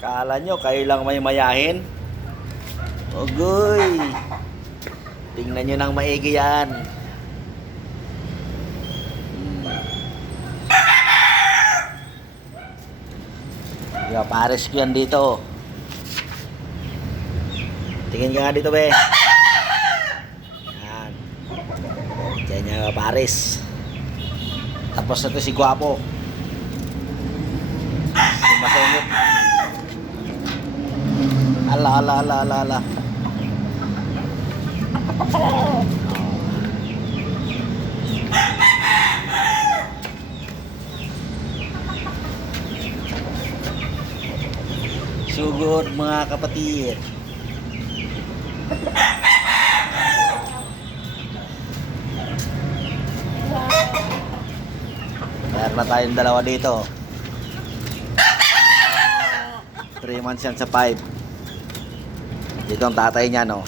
Kala nyo, kayo lang may mayahin? Ogoy! Tingnan nyo ng maigi yan. Pares ko yan dito. Tingin ka nga dito, be. Yan. Diyan yung pares. Tapos na to si Guapo. Si Masungit. Ala. Sugod mga kapatid. Meron na tayong dalawa dito. 3 months yan sa 5. Dito ang tatay niya, no?